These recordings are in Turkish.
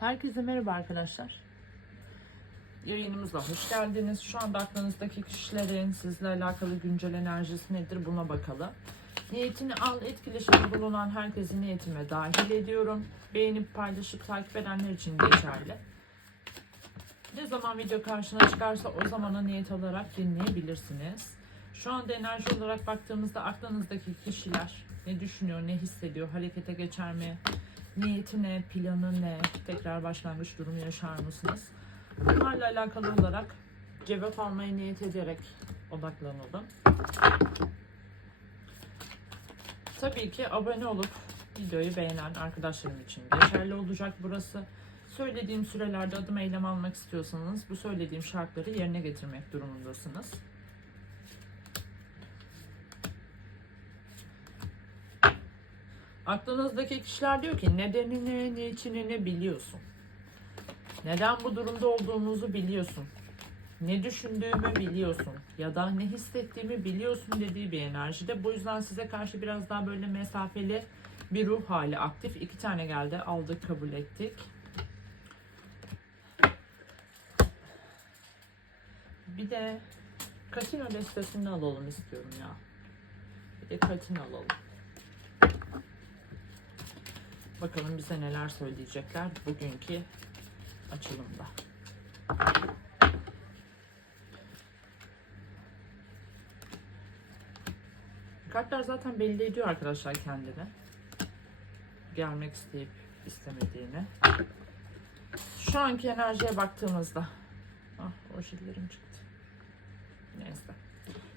Herkese merhaba arkadaşlar. Yayınımıza hoş geldiniz. Şu anda aklınızdaki kişilerin sizle alakalı güncel enerjisi nedir buna bakalım. Niyetini al, etkileşimde bulunan herkesi niyetime dahil ediyorum. Beğenip paylaşıp takip edenler için geçerli. Ne zaman video karşına çıkarsa o zamana niyet olarak dinleyebilirsiniz. Şu anda enerji olarak baktığımızda aklınızdaki kişiler ne düşünüyor, ne hissediyor, harekete geçer mi, niyeti ne, planı ne, tekrar başlangıç durumu yaşar mısınız? Bunlarla alakalı olarak cevap almaya niyet ederek odaklanalım. Tabii ki abone olup videoyu beğenen arkadaşlarım için geçerli olacak burası. Söylediğim sürelerde adım eylem almak istiyorsanız bu söylediğim şartları yerine getirmek durumundasınız. Aklınızdaki kişiler diyor ki nedenini, niçinini biliyorsun. Neden bu durumda olduğumuzu biliyorsun. Ne düşündüğümü biliyorsun ya da ne hissettiğimi biliyorsun dediği bir enerjide. Bu yüzden size karşı biraz daha böyle mesafeli bir ruh hali aktif. iki tane geldi aldık kabul ettik. Bir de Katina destesini alalım istiyorum ya. Bir de Katina alalım. Bakalım bize neler söyleyecekler bugünkü açılımda. Kartlar zaten belli ediyor arkadaşlar kendini. Gelmek isteyip istemediğini. Şu anki enerjiye baktığımızda ah ojelerim çıktı. Neyse.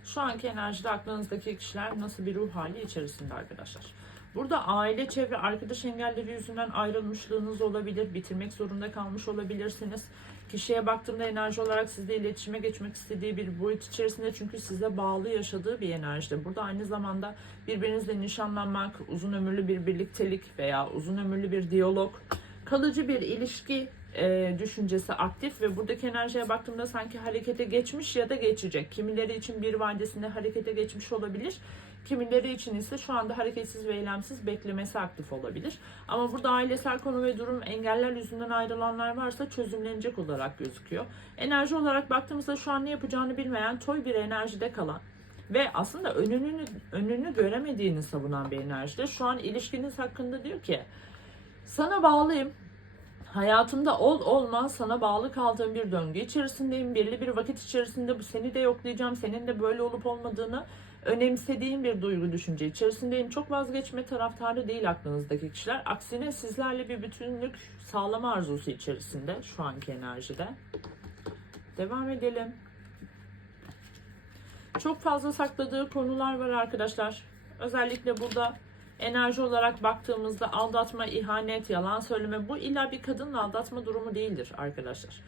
Şu anki enerjide aklınızdaki kişiler nasıl bir ruh hali içerisinde arkadaşlar. Burada aile, çevre, arkadaş engelleri yüzünden ayrılmışlığınız olabilir. Bitirmek zorunda kalmış olabilirsiniz. Kişiye baktığımda enerji olarak sizle iletişime geçmek istediği bir boyut içerisinde çünkü size bağlı yaşadığı bir enerjide. Burada aynı zamanda birbirinizle nişanlanmak, uzun ömürlü bir birliktelik veya uzun ömürlü bir diyalog, kalıcı bir ilişki e, düşüncesi aktif ve buradaki enerjiye baktığımda sanki harekete geçmiş ya da geçecek. Kimileri için bir vadesinde harekete geçmiş olabilir. Kimileri için ise şu anda hareketsiz ve eylemsiz beklemesi aktif olabilir. Ama burada ailesel konu ve durum engeller yüzünden ayrılanlar varsa çözümlenecek olarak gözüküyor. Enerji olarak baktığımızda şu an ne yapacağını bilmeyen toy bir enerjide kalan ve aslında önünü önünü göremediğini savunan bir enerjide. Şu an ilişkiniz hakkında diyor ki sana bağlıyım. Hayatımda ol olmaz sana bağlı kaldığım bir döngü içerisindeyim. Belli bir vakit içerisinde bu seni de yoklayacağım. Senin de böyle olup olmadığını önemsediğim bir duygu düşünce içerisindeyim. Çok vazgeçme taraftarı değil aklınızdaki kişiler. Aksine sizlerle bir bütünlük sağlama arzusu içerisinde şu anki enerjide. Devam edelim. Çok fazla sakladığı konular var arkadaşlar. Özellikle burada enerji olarak baktığımızda aldatma, ihanet, yalan söyleme bu illa bir kadının aldatma durumu değildir arkadaşlar.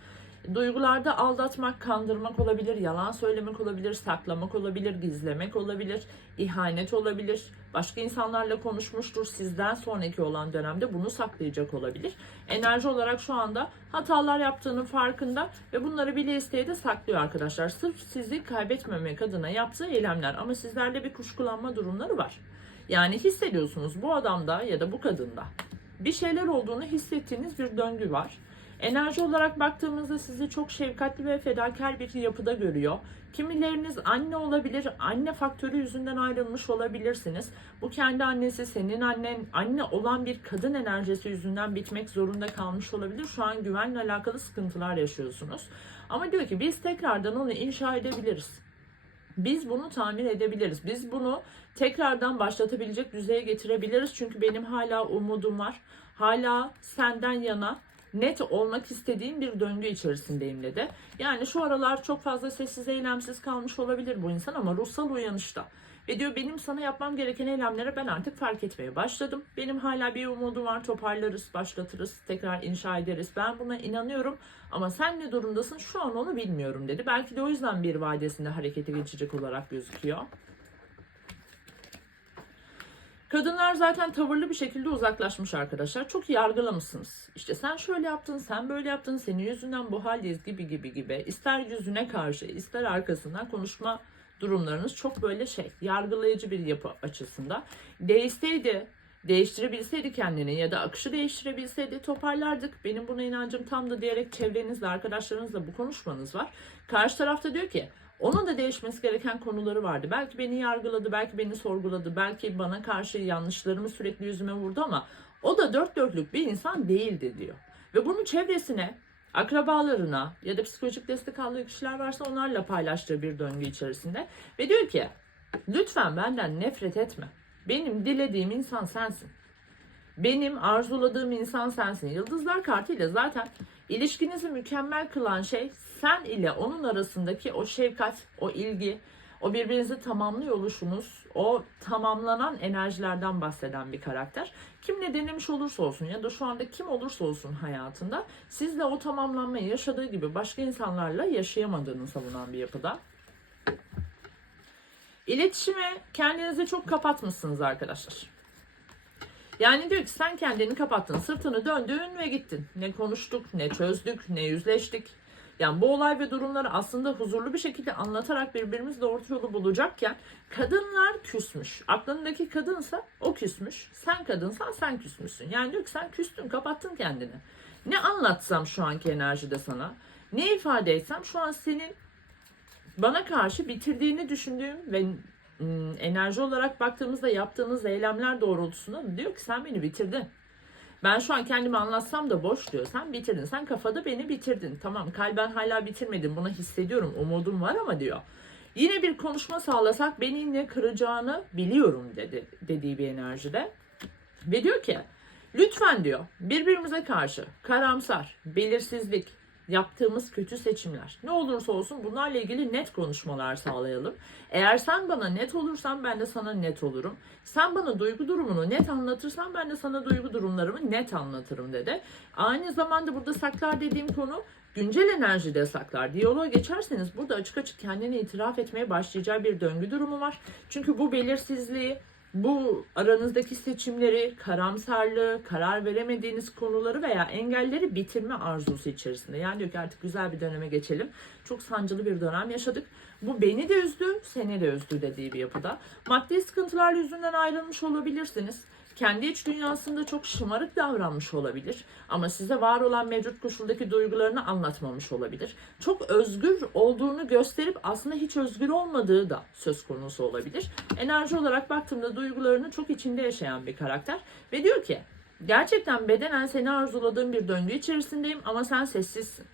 Duygularda aldatmak, kandırmak olabilir, yalan söylemek olabilir, saklamak olabilir, gizlemek olabilir, ihanet olabilir. Başka insanlarla konuşmuştur sizden sonraki olan dönemde bunu saklayacak olabilir. Enerji olarak şu anda hatalar yaptığının farkında ve bunları bile isteye de saklıyor arkadaşlar. Sırf sizi kaybetmemek adına yaptığı eylemler ama sizlerde bir kuşkulanma durumları var. Yani hissediyorsunuz bu adamda ya da bu kadında bir şeyler olduğunu hissettiğiniz bir döngü var. Enerji olarak baktığımızda sizi çok şefkatli ve fedakar bir yapıda görüyor. Kimileriniz anne olabilir, anne faktörü yüzünden ayrılmış olabilirsiniz. Bu kendi annesi, senin annen, anne olan bir kadın enerjisi yüzünden bitmek zorunda kalmış olabilir. Şu an güvenle alakalı sıkıntılar yaşıyorsunuz. Ama diyor ki biz tekrardan onu inşa edebiliriz. Biz bunu tamir edebiliriz. Biz bunu tekrardan başlatabilecek düzeye getirebiliriz. Çünkü benim hala umudum var. Hala senden yana net olmak istediğim bir döngü içerisindeyim dedi. Yani şu aralar çok fazla sessiz eylemsiz kalmış olabilir bu insan ama ruhsal uyanışta. Ve diyor benim sana yapmam gereken eylemleri ben artık fark etmeye başladım. Benim hala bir umudum var toparlarız, başlatırız, tekrar inşa ederiz. Ben buna inanıyorum ama sen ne durumdasın şu an onu bilmiyorum dedi. Belki de o yüzden bir vadesinde harekete geçecek olarak gözüküyor. Kadınlar zaten tavırlı bir şekilde uzaklaşmış arkadaşlar. Çok yargılamışsınız. İşte sen şöyle yaptın, sen böyle yaptın, senin yüzünden bu haldeyiz gibi gibi gibi. İster yüzüne karşı, ister arkasından konuşma durumlarınız çok böyle şey, yargılayıcı bir yapı açısında. Değişseydi değiştirebilseydi kendini ya da akışı değiştirebilseydi toparlardık. Benim buna inancım tamdı diyerek çevrenizle, arkadaşlarınızla bu konuşmanız var. Karşı tarafta diyor ki onun da değişmesi gereken konuları vardı. Belki beni yargıladı, belki beni sorguladı, belki bana karşı yanlışlarımı sürekli yüzüme vurdu ama o da dört dörtlük bir insan değildi diyor. Ve bunu çevresine, akrabalarına ya da psikolojik destek aldığı kişiler varsa onlarla paylaştığı bir döngü içerisinde. Ve diyor ki lütfen benden nefret etme. Benim dilediğim insan sensin. Benim arzuladığım insan sensin. Yıldızlar kartıyla zaten ilişkinizi mükemmel kılan şey sen ile onun arasındaki o şefkat, o ilgi, o birbirinizi tamamlıyor oluşunuz, o tamamlanan enerjilerden bahseden bir karakter. Kim ne denemiş olursa olsun ya da şu anda kim olursa olsun hayatında sizle o tamamlanmayı yaşadığı gibi başka insanlarla yaşayamadığını savunan bir yapıda. İletişime kendinizi çok kapatmışsınız arkadaşlar. Yani diyor ki sen kendini kapattın, sırtını döndün ve gittin. Ne konuştuk, ne çözdük, ne yüzleştik. Yani bu olay ve durumları aslında huzurlu bir şekilde anlatarak birbirimizle orta yolu bulacakken kadınlar küsmüş. Aklındaki kadınsa o küsmüş. Sen kadınsan sen küsmüşsün. Yani diyor ki sen küstün, kapattın kendini. Ne anlatsam şu anki enerjide sana, ne ifade etsem şu an senin bana karşı bitirdiğini düşündüğüm ve enerji olarak baktığımızda yaptığınız eylemler doğrultusunda diyor ki sen beni bitirdin. Ben şu an kendimi anlatsam da boş diyor. Sen bitirdin. Sen kafada beni bitirdin. Tamam kalben hala bitirmedim. Buna hissediyorum. Umudum var ama diyor. Yine bir konuşma sağlasak beni ne kıracağını biliyorum dedi dediği bir enerjide. Ve diyor ki lütfen diyor birbirimize karşı karamsar, belirsizlik, yaptığımız kötü seçimler ne olursa olsun bunlarla ilgili net konuşmalar sağlayalım. Eğer sen bana net olursan ben de sana net olurum. Sen bana duygu durumunu net anlatırsan ben de sana duygu durumlarımı net anlatırım dedi. Aynı zamanda burada saklar dediğim konu güncel enerjide saklar. Diyaloğa geçerseniz burada açık açık kendini itiraf etmeye başlayacağı bir döngü durumu var. Çünkü bu belirsizliği, bu aranızdaki seçimleri, karamsarlığı, karar veremediğiniz konuları veya engelleri bitirme arzusu içerisinde. Yani diyor ki artık güzel bir döneme geçelim. Çok sancılı bir dönem yaşadık. Bu beni de üzdü, seni de üzdü dediği bir yapıda. Maddi sıkıntılar yüzünden ayrılmış olabilirsiniz. Kendi iç dünyasında çok şımarık davranmış olabilir. Ama size var olan mevcut koşuldaki duygularını anlatmamış olabilir. Çok özgür olduğunu gösterip aslında hiç özgür olmadığı da söz konusu olabilir. Enerji olarak baktığımda duygularını çok içinde yaşayan bir karakter. Ve diyor ki gerçekten bedenen seni arzuladığım bir döngü içerisindeyim ama sen sessizsin.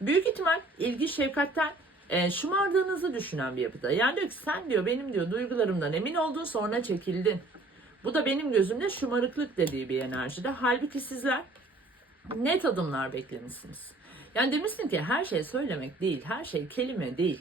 Büyük ihtimal ilgi şefkatten e, şımardığınızı düşünen bir yapıda. Yani diyor ki sen diyor benim diyor duygularımdan emin oldun sonra çekildin. Bu da benim gözümde şımarıklık dediği bir enerjide. Halbuki sizler net adımlar beklemişsiniz. Yani demişsin ki her şey söylemek değil, her şey kelime değil.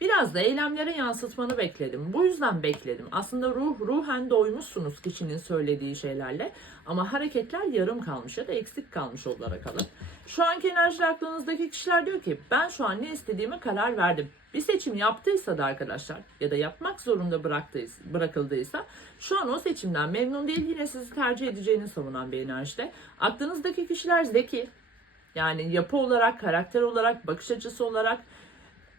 Biraz da eylemlere yansıtmanı bekledim. Bu yüzden bekledim. Aslında ruh ruhen doymuşsunuz kişinin söylediği şeylerle. Ama hareketler yarım kalmış ya da eksik kalmış olarak alın. Şu anki enerji aklınızdaki kişiler diyor ki ben şu an ne istediğime karar verdim. Bir seçim yaptıysa da arkadaşlar ya da yapmak zorunda bırakıldıysa şu an o seçimden memnun değil yine sizi tercih edeceğini savunan bir enerjide. Aklınızdaki kişiler zeki. Yani yapı olarak, karakter olarak, bakış açısı olarak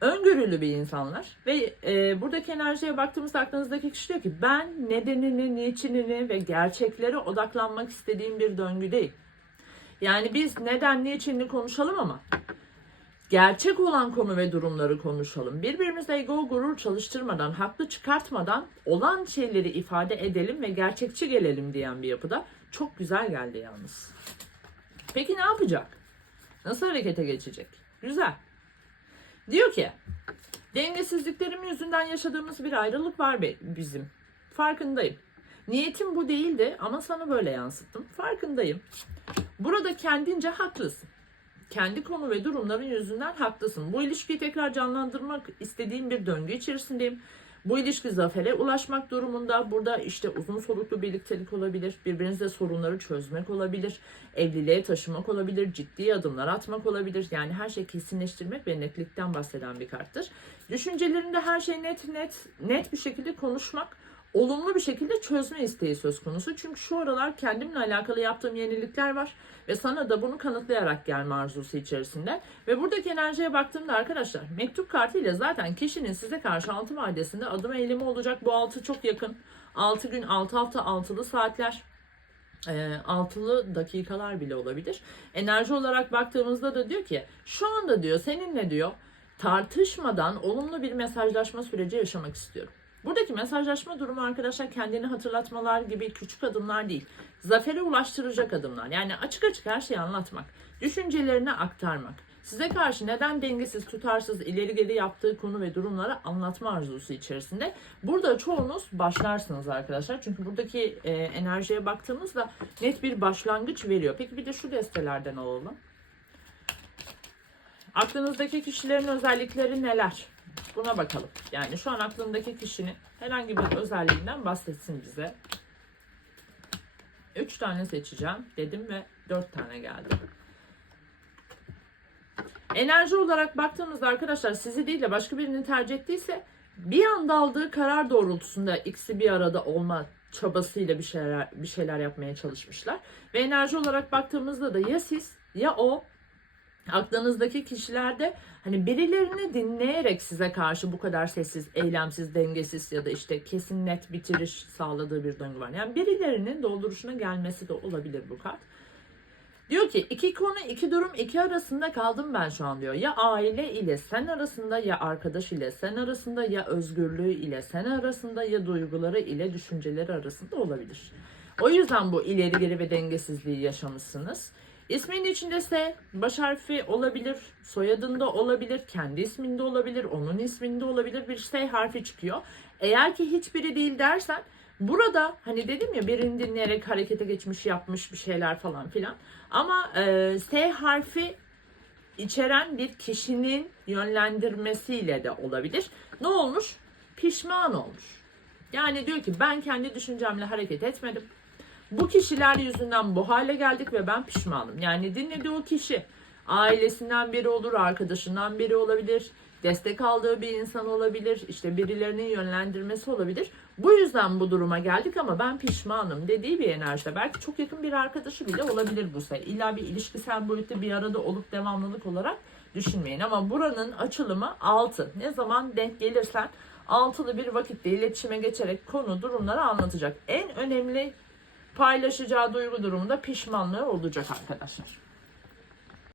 öngörülü bir insanlar ve e, buradaki enerjiye baktığımızda aklınızdaki kişi diyor ki ben nedenini, niçinini ve gerçeklere odaklanmak istediğim bir döngü değil. Yani biz neden, niçinini konuşalım ama gerçek olan konu ve durumları konuşalım. Birbirimize ego, gurur çalıştırmadan, haklı çıkartmadan olan şeyleri ifade edelim ve gerçekçi gelelim diyen bir yapıda. Çok güzel geldi yalnız. Peki ne yapacak? Nasıl harekete geçecek? Güzel. Diyor ki dengesizliklerim yüzünden yaşadığımız bir ayrılık var bizim. Farkındayım. Niyetim bu değildi ama sana böyle yansıttım. Farkındayım. Burada kendince haklısın. Kendi konu ve durumların yüzünden haklısın. Bu ilişkiyi tekrar canlandırmak istediğim bir döngü içerisindeyim. Bu ilişki zafere ulaşmak durumunda burada işte uzun soluklu birliktelik olabilir, birbirinizle sorunları çözmek olabilir, evliliğe taşımak olabilir, ciddi adımlar atmak olabilir. Yani her şey kesinleştirmek ve netlikten bahseden bir karttır. Düşüncelerinde her şey net net net bir şekilde konuşmak, olumlu bir şekilde çözme isteği söz konusu. Çünkü şu aralar kendimle alakalı yaptığım yenilikler var ve sana da bunu kanıtlayarak gelme arzusu içerisinde. Ve buradaki enerjiye baktığımda arkadaşlar mektup kartıyla zaten kişinin size karşı 6 vadesinde adım eylemi olacak. Bu 6 çok yakın. 6 gün, 6 hafta, 6'lı saatler. e, altılı dakikalar bile olabilir. Enerji olarak baktığımızda da diyor ki şu anda diyor seninle diyor tartışmadan olumlu bir mesajlaşma süreci yaşamak istiyorum. Buradaki mesajlaşma durumu arkadaşlar kendini hatırlatmalar gibi küçük adımlar değil. Zafere ulaştıracak adımlar. Yani açık açık her şeyi anlatmak. Düşüncelerini aktarmak. Size karşı neden dengesiz, tutarsız, ileri geri yaptığı konu ve durumları anlatma arzusu içerisinde. Burada çoğunuz başlarsınız arkadaşlar. Çünkü buradaki e, enerjiye baktığımızda net bir başlangıç veriyor. Peki bir de şu destelerden alalım. Aklınızdaki kişilerin özellikleri neler? Buna bakalım. Yani şu an aklındaki kişinin herhangi bir özelliğinden bahsetsin bize. 3 tane seçeceğim dedim ve 4 tane geldi. Enerji olarak baktığımızda arkadaşlar sizi değil de başka birini tercih ettiyse bir anda aldığı karar doğrultusunda ikisi bir arada olma çabasıyla bir şeyler bir şeyler yapmaya çalışmışlar. Ve enerji olarak baktığımızda da ya siz ya o aklınızdaki kişilerde hani birilerini dinleyerek size karşı bu kadar sessiz, eylemsiz, dengesiz ya da işte kesin net bitiriş sağladığı bir döngü var. Yani birilerinin dolduruşuna gelmesi de olabilir bu kart. Diyor ki iki konu, iki durum, iki arasında kaldım ben şu an diyor. Ya aile ile sen arasında ya arkadaş ile sen arasında ya özgürlüğü ile sen arasında ya duyguları ile düşünceleri arasında olabilir. O yüzden bu ileri geri ve dengesizliği yaşamışsınız. İsmin içinde S, baş harfi olabilir, soyadında olabilir, kendi isminde olabilir, onun isminde olabilir bir S harfi çıkıyor. Eğer ki hiçbiri değil dersen burada hani dedim ya birini dinleyerek harekete geçmiş yapmış bir şeyler falan filan. Ama e, S harfi içeren bir kişinin yönlendirmesiyle de olabilir. Ne olmuş? Pişman olmuş. Yani diyor ki ben kendi düşüncemle hareket etmedim. Bu kişiler yüzünden bu hale geldik ve ben pişmanım. Yani dinlediği o kişi ailesinden biri olur, arkadaşından biri olabilir, destek aldığı bir insan olabilir, işte birilerinin yönlendirmesi olabilir. Bu yüzden bu duruma geldik ama ben pişmanım dediği bir enerjide. Belki çok yakın bir arkadaşı bile olabilir bu sayı. İlla bir ilişkisel boyutta bir arada olup devamlılık olarak düşünmeyin. Ama buranın açılımı 6. Ne zaman denk gelirsen altılı bir vakitte iletişime geçerek konu durumları anlatacak. En önemli paylaşacağı duygu durumunda pişmanlığı olacak arkadaşlar.